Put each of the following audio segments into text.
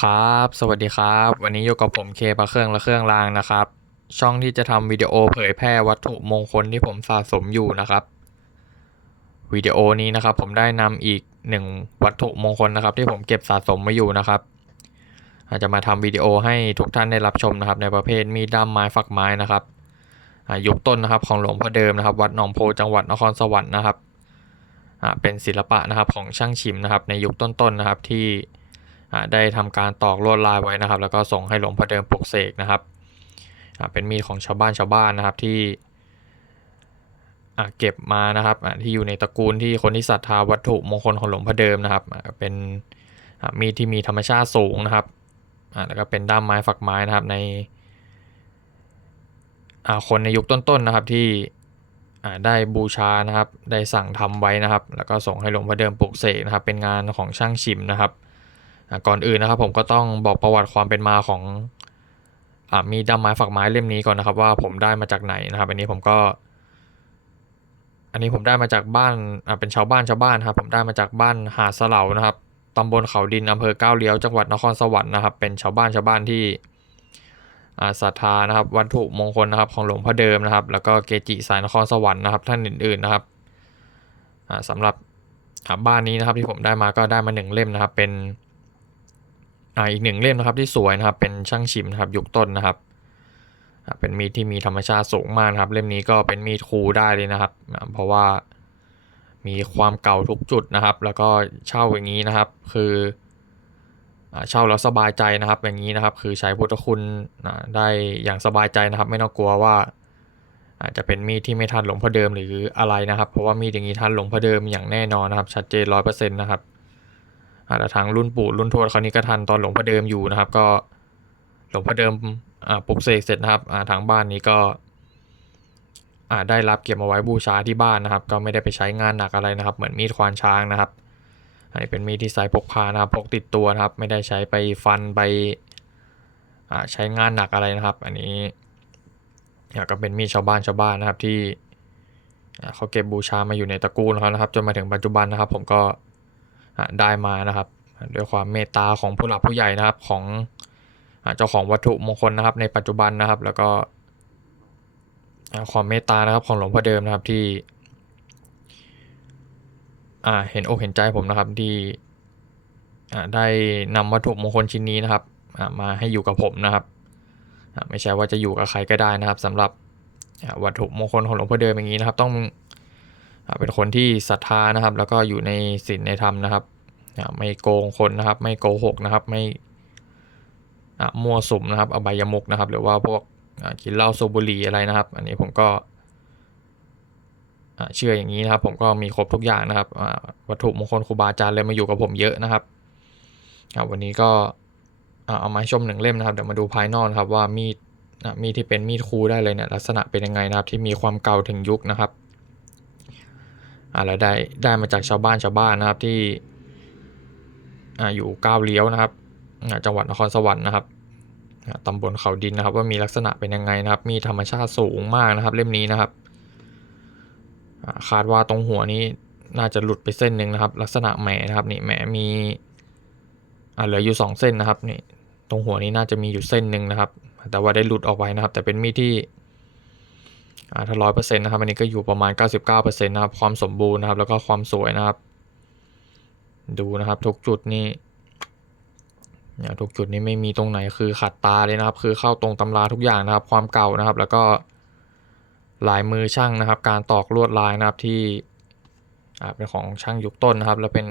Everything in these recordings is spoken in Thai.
ครับ สวัสดีครับ วันนี้อยู่กับผมเคพระเครื่องและเครื่องรางนะครับ ช่องที่จะทำวิดีโอเผยแพร่วัตถุมงคลที่ผมสะสมอยู่นะครับ วิดีโอนี้นะครับ ผมได้นำอีกหนึ่งวัตถุมงคลนะครับ ที่ผมเก็บสะสมไว้อยู่นะครับ อาจจะมาทำวิดีโอให้ทุกท่านได้รับชมนะครับ ในประเภทมีดด้ามไม้ฝักไม้นะครับอายุคต้นนะครับของหลวงพ่อเดิมนะครับ วัดหนองโพจังหวัดนครสวรรค์นะครับอ่าเป็นศิลปะนะครับของช่างชิมนะครับ ในยุคต้นๆนะครับที่ ได้ทำการตอกลวดลายไว้นะครับ แล้วก็ส่งให้หลวงพ่อเดิมปลุกเสกนะครับเป็นมีดของชาวบ้านชาวบ้านนะครับที่เก็บมานะครับที่อยู่ในตระกูลที่คนที่ศรัทธาวัตถุมงคลของหลวงพ่อเดิมนะครับเป็นมีดที่มีธรรมชาติสูงนะครับแล้วก็เป็นด้ามไม้ฝักไม้นะครับในคนในยุคต้นๆนะครับที่ได้บูชานะครับได้สั่งทำไว้นะครับ แล้วก็ส่งให้หลวงพ่อเดิมปลุกเสกนะครับ เป็นงานของช่างชิมนะครับ ก่อนอื่นนะครับ ผมก็ต้องบอกประวัติความเป็นมาของอมีดด้าไม้ฝักไม้เล่มนี้ก่อนนะครับ ว่าผมได้มาจากไหนนะครับ อันนี้ผมก็ อันนี้ผมได้มาจากบ้านเป็นชาวบ้านชาวบ้านครับ ผมได้มาจากบ้านหาสเหลานะครับตำบลเขาดินอำเภอก้าวเลี้ยวจังหวัดนครสวรรค์นะครับ เป็นชาวบ้านชาวบ้านที่ศรัทธานะครับวัตถุมงคลนะครับของหลวงพ่อเดิมนะครับ แล้วก็เกจิสายนครสวรรค์นะครับ ท่านอื่น ๆนะครับอ่าสำหรับบ้านนี้นะครับที่ผมได้มาก็ได้มาหนึ่งเล่มนะครับ เป็น อ่าอีกหนึ่งเล่มนะครับที่สวยนะครับเป็นช่างชิมนะครับยุคต้นนะครับเป็นมีดที่มีธรรมชาติสูงมากนะครับ เล่มนี้ก็เป็นมีดคูได้เลยนะครับ เพราะว่ามีความเก่าทุกจุดนะครับ แล้วก็เช่าอย่างนี้นะครับ คือเช่าแล้วสบายใจนะครับ อย่างนี้นะครับ คือใช้พุทธคุณได้อย่างสบายใจนะครับ ไม่ต้องกลัวว่าอาจจะเป็นมีดที่ไม่ทันหลวงพ่อเดิมหรืออะไรนะครับ เพราะว่ามีดอย่างนี้ทันหลวงพ่อเดิมอย่างแน่นอนนะครับ ชัดเจนร้อยเปอร์เซ็นต์นะครับ อาแต่ทางรุ่นปู่รุ่นทวดเขานี่ก็ทันตอนหลวงพ่อเดิมอยู่นะครับ ก็หลวงพ่อเดิมอ่าปลุกเสกเสร็จนะครับอ่าทางบ้านนี้ก็อ่าได้รับเก็บมาไว้บูชาที่บ้านนะครับ ก็ไม่ได้ไปใช้งานหนักอะไรนะครับ เหมือนมีดควานช้างนะครับอันนี้เป็นมีดที่ใช้พกพานะครับพกติดตัวนะครับ ไม่ได้ใช้ไปฟันไปอ่าใช้งานหนักอะไรนะครับ อันนี้ก็เป็นมีดชาวบ้านชาวบ้านนะครับที่เขาเก็บบูชามาอยู่ในตระกูลเขานะครับ จนมาถึงปัจจุบันนะครับ ผมก็ ได้มานะครับด้วยความเมตตาของผู้หลักผู้ใหญ่นะครับของเจ้าของวัตถุมงคลนะครับ ในปัจจุบันนะครับ แล้วก็ความเมตตานะครับของหลวงพ่อเดิมนะครับที่เห็นอกเห็นใจผมนะครับที่ได้นำวัตถุมงคลชิ้นนี้นะครับมาให้อยู่กับผมนะครับไม่ใช่ว่าจะอยู่กับใครก็ได้นะครับสำหรับวัตถุมงคลของหลวงพ่อเดิมอย่างนี้นะครับ ต้อง เป็นคนที่ศรัทธานะครับ แล้วก็อยู่ในศีลในธรรมนะครับ ไม่โกงคนนะครับ ไม่โกหกนะครับ ไม่อ่ามั่วสุมนะครับ อบายมุกนะครับ หรือว่าพวกกินเหล้าสูบบุหรี่อะไรนะครับ อันนี้ผมก็อ่าเชื่ออย่างนี้นะครับ ผมก็มีครบทุกอย่างนะครับอ่าวัตถุมงคลครูบาอาจารย์เลยมาอยู่กับผมเยอะนะครับอ่าวันนี้ก็อ่าเอามาให้ชมหนึ่งเล่มนะครับเดี๋ยวมาดูภายนอกนครับว่ามีดอ่ามีดที่เป็นมีดคูได้เลยเนี่ยลักษณะเป็นยังไงนะครับ ที่มีความเก่าถึงยุคนะครับ อ่าแล้วได้ได้มาจากชาวบ้านชาวบ้านนะครับที่อ่าอยู่ก้าวเลี้ยวนะครับจังหวัดนครสวรรค์นะครับตำบลเขาดินนะครับ ว่ามีลักษณะเป็นยังไงนะครับ มีธรรมชาติสูงมากนะครับ เล่มนี้นะครับคาดว่าตรงหัวนี้น่าจะหลุดไปเส้นหนึ่งนะครับ ลักษณะแหมนะครับนี่แหมมีอ่าเหลืออยู่สองเส้นนะครับนี่ตรงหัวนี้น่าจะมีอยู่เส้นหนึ่งนะครับ แต่ว่าได้หลุดออกไปนะครับ แต่เป็นมีดที่ ถ้าร้อยเปอร์เซ็นต์นะครับอันนี้ก็อยู่ประมาณ 99%นะครับความสมบูรณ์นะครับแล้วก็ความสวยนะครับ ดูนะครับทุกจุดนี่เนี่ยทุกจุดนี้ไม่มีตรงไหนคือขัดตาเลยนะครับ คือเข้าตรงตำราทุกอย่างนะครับ ความเก่านะครับ แล้วก็ลายมือช่างนะครับ การตอกลวดลายนะครับที่อ่าเป็นของช่างยุคต้นนะครับ แล้วเป็น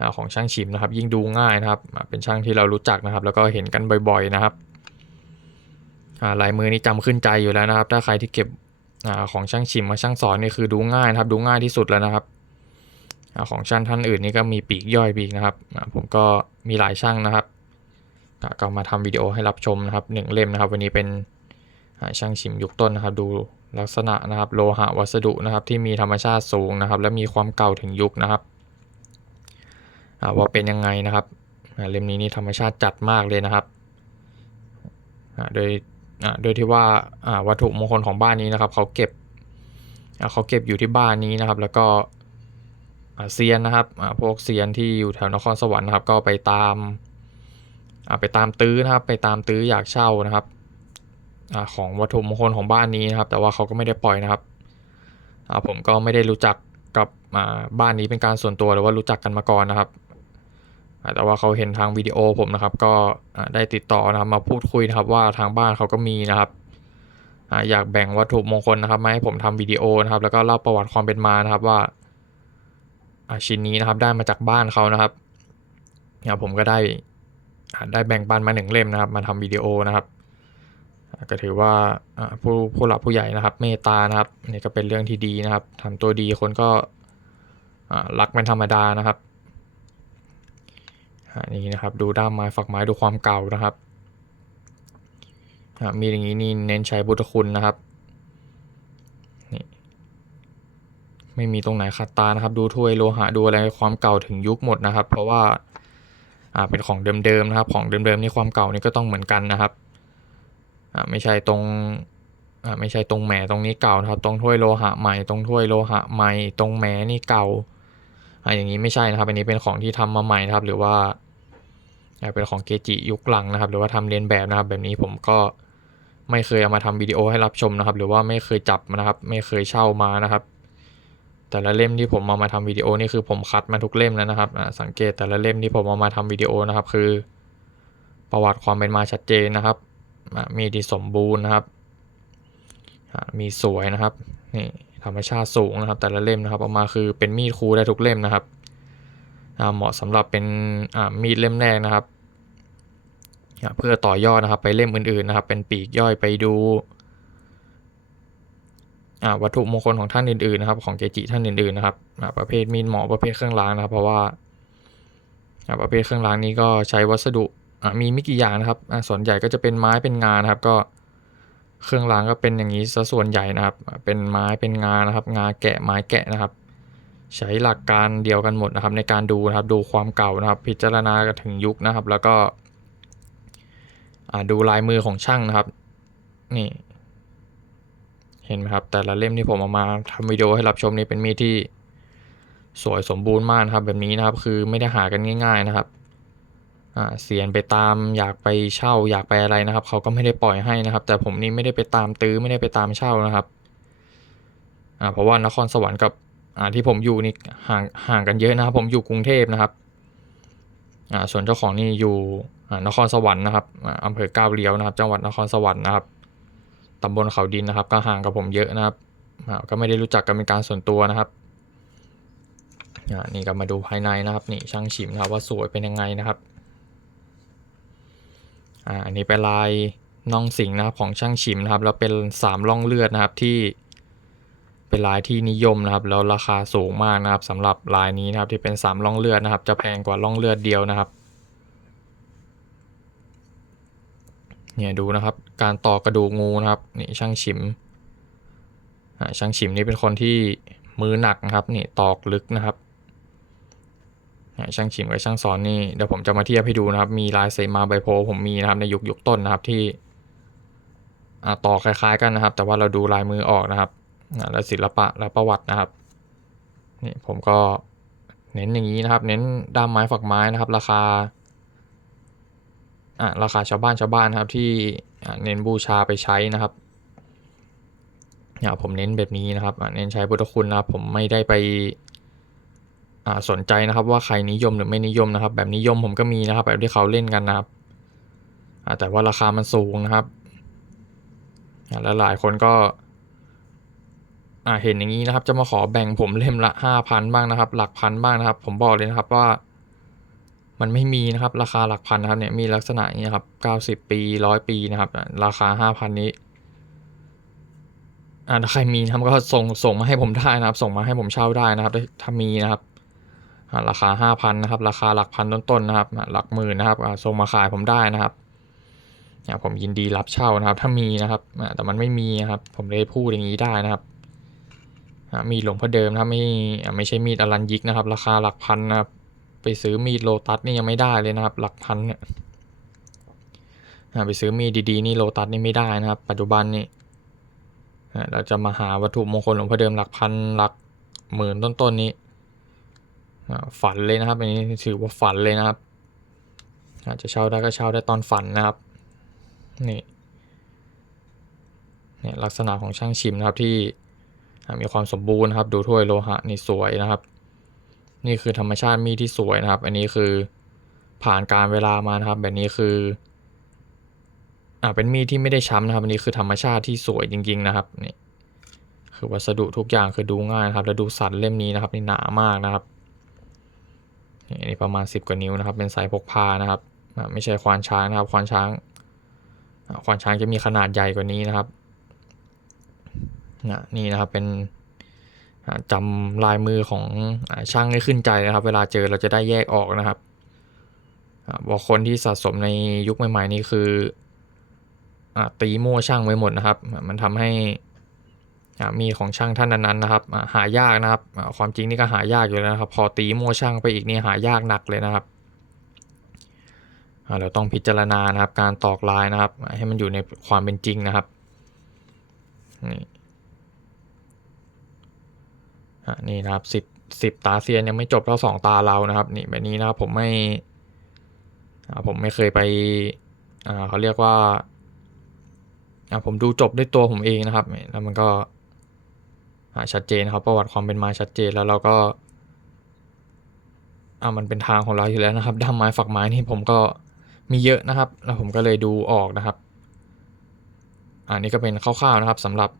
อ่าของช่างฉิมนะครับ ยิ่งดูง่ายนะครับ เป็นช่างที่เรารู้จักนะครับ แล้วก็เห็นกันบ่อย ๆนะครับอ่าลายมือนี่จำขึ้นใจอยู่แล้วนะครับ ถ้าใครที่เก็บ ของช่างชิมมาช่างสอนนี่คือดูง่ายนะครับ ดูง่ายที่สุดแล้วนะครับอของช่างท่านอื่นนี่ก็มีปีกย่อยปีกนะครับ ผมก็มีหลายช่างนะครับก็มาทำวิดีโอให้รับชมนะครับหนึ่งเล่มนะครับ วันนี้เป็นช่างชิมยุคต้นนะครับ ดูลักษณะนะครับ โลหะวัสดุนะครับ ที่มีธรรมชาติสูงนะครับ และมีความเก่าถึงยุคนะครับว่าเป็นยังไงนะครับเล่มนี้นี่ธรรมชาติจัดมากเลยนะครับโดย โดยที่ว่าวัตถุมงคลของบ้านนี้นะครับ เขาเก็บเขาเก็บอยู่ที่บ้านนี้นะครับ แล้วก็เซียนนะครับพวกเซียนที่อยู่แถวนครสวรรค์นะครับ ก็ไปตามไปตามตื้อนะครับ ไปตามตื้ออยากเช่านะครับอของวัตถุมงคลของบ้านนี้นะครับ แต่ว่าเขาก็ไม่ได้ปล่อยนะครับผมก็ไม่ได้รู้จักกับบ้านนี้เป็นการส่วนตัวหรือว่ารู้จักกันมาก่อนนะครับ แต่ว่าเขาเห็นทางวิดีโอผมนะครับ ก็ได้ติดต่อนะครับมาพูดคุยนะครับว่าทางบ้านเขาก็มีนะครับอยากแบ่งวัตถุมงคลนะครับมาให้ผมทำวิดีโอนะครับ แล้วก็เล่าประวัติความเป็นมานะครับว่าชิ้นนี้นะครับได้มาจากบ้านเขานะครับเนี่ยผมก็ได้ได้แบ่งปันมาหนึ่งเล่มนะครับ มาทำวิดีโอนะครับ ก็ถือว่าผู้ผู้หลักผู้ใหญ่นะครับ เมตตานะครับนี่ก็เป็นเรื่องที่ดีนะครับทำตัวดีคนก็รักเป็นธรรมดานะครับ อ่านี่นะครับดูด้ามไม้ฝักไม้ดูความเก่านะครับอ่ามีอย่างนี้นี่เน้นใช้พุทธคุณนะครับนี่ไม่มีตรงไหนขัดตานะครับดูถ้วยโลหะดูอะไรความเก่าถึงยุคหมดนะครับ เพราะว่าอ่าเป็นของเดิมๆนะครับ ของเดิมๆนี่ความเก่านี่ก็ต้องเหมือนกันนะครับอ่าไม่ใช่ตรงอ่าไม่ใช่ตรงแหมตรงนี้เก่านะครับ ตรงถ้วยโลหะใหม่ตรงถ้วยโลหะใหม่ตรงแหมนี่เก่าอ่าอย่างนี้ไม่ใช่นะครับ อันนี้เป็นของที่ทำมาใหม่นะครับ หรือว่า เป็นของเกจิยุคหลังนะครับ หรือว่าทำเรียนแบบนะครับ แบบนี้ผมก็ไม่เคยเอามาทำวิดีโอให้รับชมนะครับ หรือว่าไม่เคยจับนะครับ ไม่เคยเช่ามานะครับ แต่ละเล่มที่ผมเอามาทำวิดีโอนี่คือผมคัดมาทุกเล่มแล้วนะครับอ่าสังเกตแต่ละเล่มที่ผมเอามาทำวิดีโอนะครับ คือ ประวัติความเป็นมาชัดเจนนะครับอ่ามีดีสมบูรณ์นะครับอ่ามีสวยนะครับนี่ธรรมชาติสูงนะครับ แต่ละเล่มนะครับออกมาคือเป็นมีดคูได้ทุกเล่มนะครับอ่าเหมาะสำหรับเป็นอ่ามีดเล่มแรกนะครับ เพื่อต่อยอดนะครับไปเล่มอื่นๆนะครับ เป็นปีกย่อยไปดูวัตถุมงคลของท่านอื่นๆนะครับ ของเกจิท่านอื่นๆนะครับประเภทมีดหมอประเภทเครื่องรางนะครับ เพราะว่าประเภทเครื่องรางนี้ก็ใช้วัสดุมีไม่กี่อย่างนะครับส่วนใหญ่ก็จะเป็นไม้เป็นงานนะครับ ก็เครื่องรางก็เป็นอย่างนี้ซะส่วนใหญ่นะครับ เป็นไม้เป็นงานะครับ งาแกะไม้แกะนะครับ ใช้หลักการเดียวกันหมดนะครับ ในการดูนะครับ ดูความเก่านะครับ พิจารณาถึงยุคนะครับ แล้วก็ ดูลายมือของช่างนะครับ นี่ เห็นไหมครับ แต่ละเล่มที่ผมเอามาทำวิดีโอให้รับชมนี่เป็นมีดที่สวยสมบูรณ์มากนะครับ แบบนี้นะครับคือไม่ได้หากันง่าย ๆนะครับเสียนไปตามอยากไปเช่าอยากไปอะไรนะครับ เขาก็ไม่ได้ปล่อยให้นะครับ แต่ผมนี่ไม่ได้ไปตามตื้อไม่ได้ไปตามเช่านะครับเพราะว่านครสวรรค์กับที่ผมอยู่นี่ห่างห่างกันเยอะนะครับ ผมอยู่กรุงเทพนะครับส่วนเจ้าของนี่อยู่ นครสวรรค์นะครับอ่าอำเภอก้าวเลี้ยวนะครับ จังหวัดนครสวรรค์นะครับตำบลเขาดินนะครับ ก็ห่างกับผมเยอะนะครับก็ไม่ได้รู้จักกันเป็นการส่วนตัวนะครับนี่ก็มาดูภายในนะครับนี่ช่างฉิมนะครับว่าสวยเป็นยังไงนะครับอันนี้เป็นลายน่องสิงนะครับของช่างฉิมนะครับแล้วเป็นสามร่องเลือดนะครับที่เป็นลายที่นิยมนะครับแล้วราคาสูงมากนะครับสำหรับลายนี้นะครับที่เป็นสามร่องเลือดนะครับ จะแพงกว่าร่องเลือดเดียวนะครับ เนี่ยดูนะครับ การต่อกระดูกงูนะครับนี่ช่างฉิมอ่าช่างฉิมนี่เป็นคนที่มือหนักนะครับนี่ตอกลึกนะครับอ่าช่างฉิมกับช่างสอนนี่เดี๋ยวผมจะมาเทียบให้ดูนะครับ มีลายเสมาใบโพผมมีนะครับในยุคยุคต้นนะครับที่อ่าต่อคล้าย ๆ กันนะครับ แต่ว่าเราดูลายมือออกนะครับอ่าและศิลปะและประวัตินะครับนี่ผมก็เน้นอย่างนี้นะครับ เน้นด้ามไม้ฝักไม้นะครับ ราคา ราคาชาวบ้านชาวบ้านนะครับที่เน้นบูชาไปใช้นะครับเนี่ยผมเน้นแบบนี้นะครับเน้นใช้พุทธคุณนะครับผมไม่ได้ไปสนใจนะครับว่าใครนิยมหรือไม่นิยมนะครับ แบบนิยมผมก็มีนะครับ แบบที่เขาเล่นกันนะครับแต่ว่าราคามันสูงนะครับแล้วหลายคนก็เห็นอย่างนี้นะครับ จะมาขอแบ่งผมเล่มละห้าพันบ้างนะครับ หลักพันบ้างนะครับ ผมบอกเลยนะครับว่า มันไม่มีนะครับราคาหลักพันนะครับเนี่ยมีลักษณะอย่างนี้ครับเก้าสิบปีร้อยปีนะครับ ราคาห้าพันนี้อ่าถ้าใครมีนะครับก็ส่งส่งมาให้ผมได้นะครับ ส่งมาให้ผมเช่าได้นะครับถ้ามีนะครับราคาห้าพันนะครับ ราคาหลักพันต้นๆนะครับ หลักหมื่นนะครับส่งมาขายผมได้นะครับอ่าผมยินดีรับเช่านะครับ ถ้ามีนะครับ แต่มันไม่มีนะครับ ผมเลยพูดอย่างนี้ได้นะครับ มีหลวงพ่อเดิมนะครับไม่ไม่ใช่มีดอลันยิกนะครับ ราคาหลักพันนะครับ ไปซื้อมีดโลตัสนี่ยังไม่ได้เลยนะครับ หลักพันเนี่ยไปซื้อมีดดีๆนี่โลตัสนี่ไม่ได้นะครับ ปัจจุบันนี่เราจะมาหาวัตถุมงคลหลวงพ่อเดิมหลักพันหลักหมื่นต้นๆนี้ฝันเลยนะครับอันนี้ถือว่าฝันเลยนะครับอาจจะเช่าได้ก็เช่าได้ตอนฝันนะครับนี่เนี่ยลักษณะของช่างชิมนะครับที่มีความสมบูรณ์นะครับ ดูถ้วยโลหะนี่สวยนะครับ นี่คือธรรมชาติมีดที่สวยนะครับ อันนี้คือผ่านการเวลามานะครับ แบบนี้คืออ่าเป็นมีดที่ไม่ได้ช้ำนะครับ อันนี้คือธรรมชาติที่สวยจริง ๆ นะครับนี่คือวัสดุทุกอย่างคือดูง่ายนะครับ แล้วดูสันเล่มนี้นะครับนี่หนามากนะครับนี่อันนี้ประมาณ 10 กว่านิ้วนะครับ เป็นสายพกพานะครับอ่าไม่ใช่ควานช้างนะครับ ควานช้าง ควานช้างจะมีขนาดใหญ่กว่านี้นะครับนี่นะครับเป็น จำลายมือของอช่างให้ขึ้นใจนะครับ เวลาเจอเราจะได้แยกออกนะครับอบอกคนที่สะสมในยุคใหม่ๆนี้คืออตีมั่วช่างไว้หมดนะครับ มันทำให้มีของช่างท่านนั้นๆนะครับหายากนะครับความจริงนี่ก็หายากอยู่แล้วนะครับ พอตีมั่วช่างไปอีกนี่หายากหนักเลยนะครับเราต้องพิจารณานะครับการตอกลายนะครับ ให้มันอยู่ในความเป็นจริงนะครับนี่ นี่นะครับสิบสิบตาเซียนยังไม่จบเท่าสองตาเรานะครับ นี่แบบนี้นะครับผมไม่ผมไม่เคยไปเขาเรียกว่าผมดูจบด้วยตัวผมเองนะครับ แล้วมันก็ชัดเจนครับประวัติความเป็นมาชัดเจนแล้วเราก็อ่ามันเป็นทางของเราอยู่แล้วนะครับด้ามไม้ฝักไม้นี่ผมก็มีเยอะนะครับ แล้วผมก็เลยดูออกนะครับอันนี้ก็เป็นคร่าวๆนะครับสำหรับ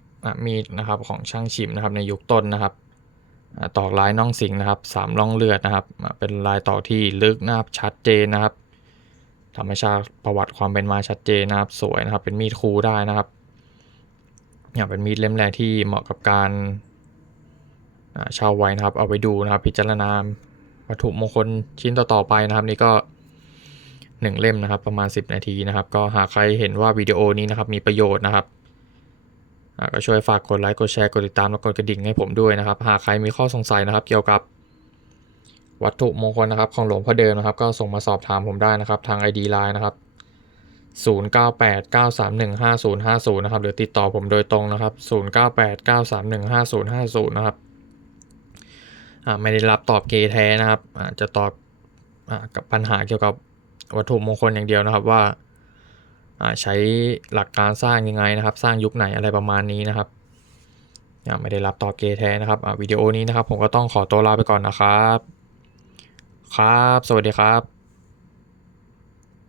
มีดนะครับของช่างชิมนะครับในยุคต้นนะครับ ตอกลายน่องสิงนะครับสามร่องเลือดนะครับ เป็นลายตอกที่ลึกนะครับชัดเจนนะครับธรรมชาติประวัติความเป็นมาชัดเจนนะครับ สวยนะครับ เป็นมีดคูได้นะครับเนี่ยเป็นมีดเล่มแรกที่เหมาะกับการอ่าเช่าไว้นะครับ เอาไปดูนะครับ พิจารณาวัตถุมงคลชิ้นต่อๆไปนะครับ นี่ก็หนึ่งเล่มนะครับ ประมาณ 10 นาทีนะครับ ก็หากใครเห็นว่าวิดีโอนี้นะครับมีประโยชน์นะครับ ก็ช่วยฝากกดไลค์กดแชร์กดติดตามและกดกระดิ่งให้ผมด้วยนะครับ หากใครมีข้อสงสัยนะครับ เกี่ยวกับวัตถุมงคลนะครับ ของหลวงพ่อเดิมนะครับ ก็ส่งมาสอบถามผมได้นะครับ ทาง ID Line นะครับ 0989315050 นะครับหรือติดต่อผมโดยตรงนะครับ 0989315050 นะครับอ่าไม่ได้รับตอบเกแท้นะครับจะตอบอ่ากับปัญหาเกี่ยวกับวัตถุมงคลอย่างเดียวนะครับว่า ใช้หลักการสร้างยังไงนะครับ สร้างยุคไหนอะไรประมาณนี้นะครับอ่าไม่ได้รับตอบเกแท้นะครับอ่าวิดีโอนี้นะครับ ผมก็ต้องขอตัวลาไปก่อนนะครับ ครับ สวัสดีครับ